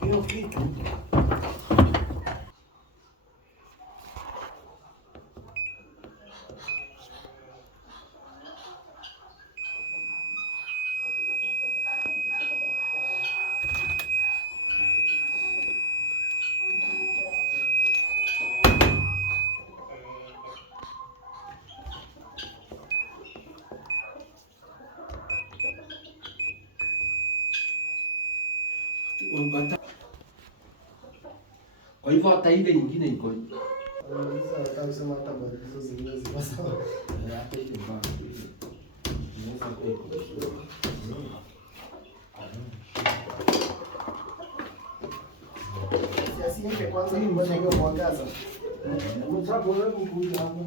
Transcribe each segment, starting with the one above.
hiyo kitu unapata. Kwa hivyo hata ile nyingine iko sasa, nataka kusema hata hizo zingine ziko sawa. Hata ile bado inaweza kuwa siasi yake kwanza ni mbona hiyo mwangaza. Unataka wewe kuja hapo.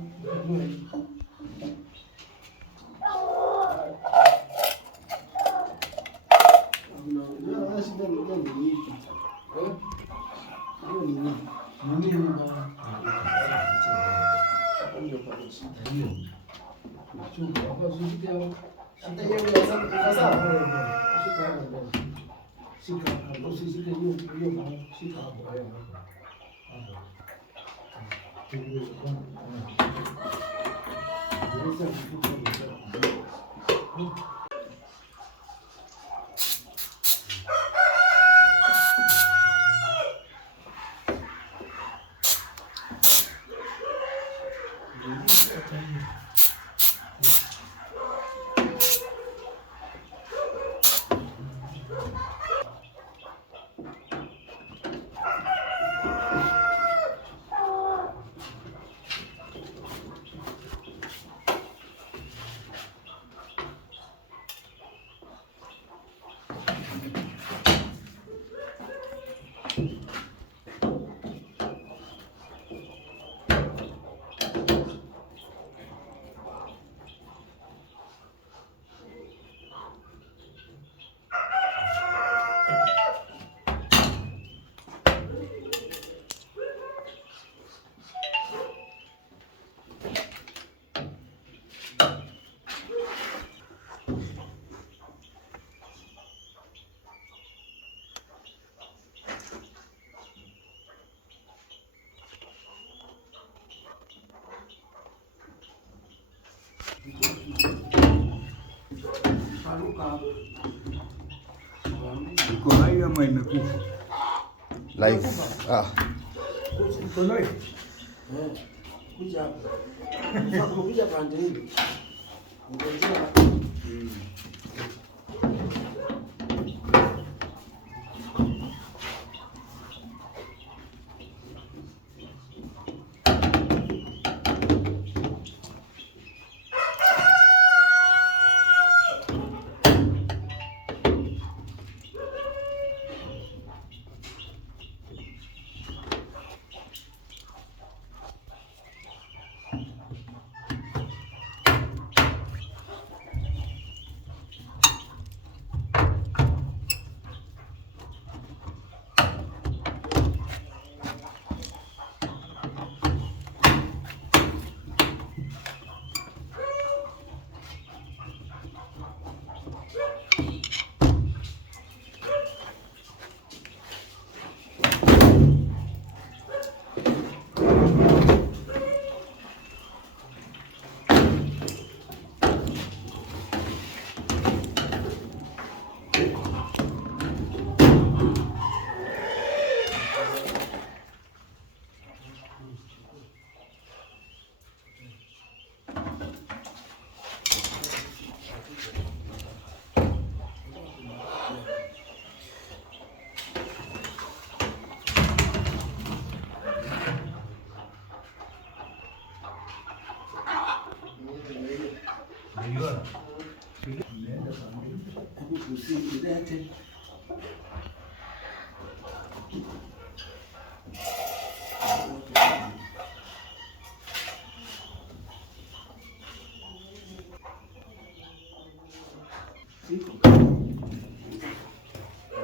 Una shida ni nini? Hiyo ni nini? Mimi ni baba. Ndio kwa shida hiyo. Chumba hapo zuri. Hata hiyo ni sawa. Shika hapo. Shika hapo, shika hiyo baba. Shika hapo. Hapo. Iko hai ama imekufa? Live. Iko live. Kuja hapo. Kuja pande hili. Ngoja.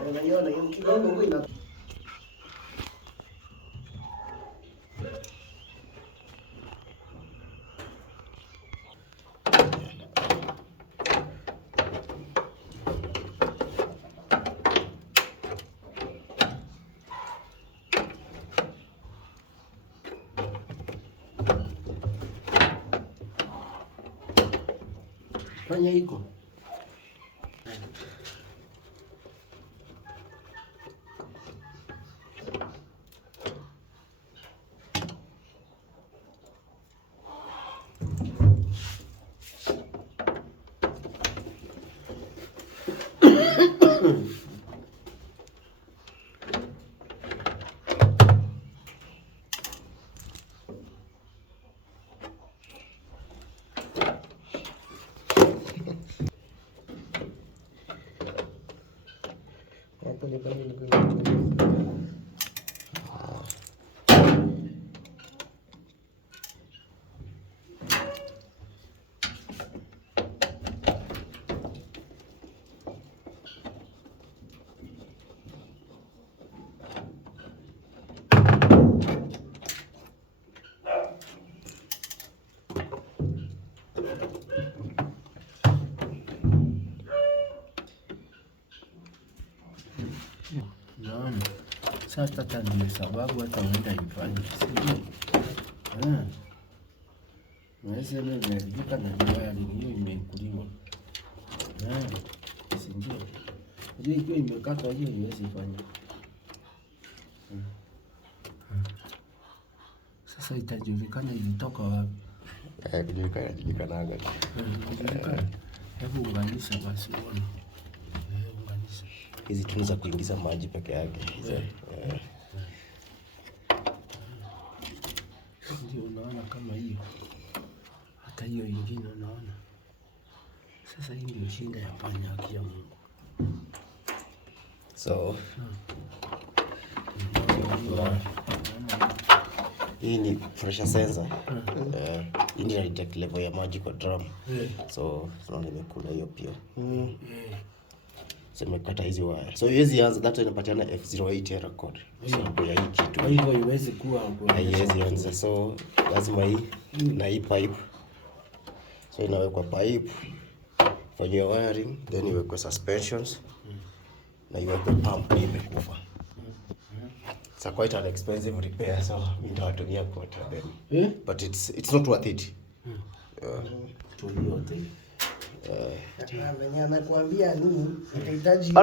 Unaiona hiyo kidogo ina fanya hiko. Hapo ni kama naona sasa, hata ndio sababu hata uenda ifanye sio. Naweza imeharibika na mbaya hiyo imekuliwa. Si ndio? Hiyo ikiwa imekatwa hiyo haiwezi fanya. Sasa itajulikana ilitoka wapi? Kujulikanaga. Hebu unganisha basi uone. Unganisha. Hizi tunaweza kuingiza maji peke yake. Ndio unaona kama hiyo. Hata hiyo ingine unaona. Sasa hii ndio shinda ya panya haki ya Mungu. So hii ni pressure sensor. Hii ndio detect level ya maji kwa drum. So tunaona imekula hiyo pia. So imekata hizi wire. So hizi anza data inapatiana F08 error code. So kwa hii kitu. Kwa hivyo iwezi kuwa hapo. Haiwezi anza. So lazima hii na hii pipe. So inawekwa pipe, fanyiwa wiring, then iwekwe suspensions. Na iwekwe pump imekufa. It's quite an expensive repair, so nitawatumia quota then. But it's not worth it. Tulio yote. Venye anakuambia nini, utahitaji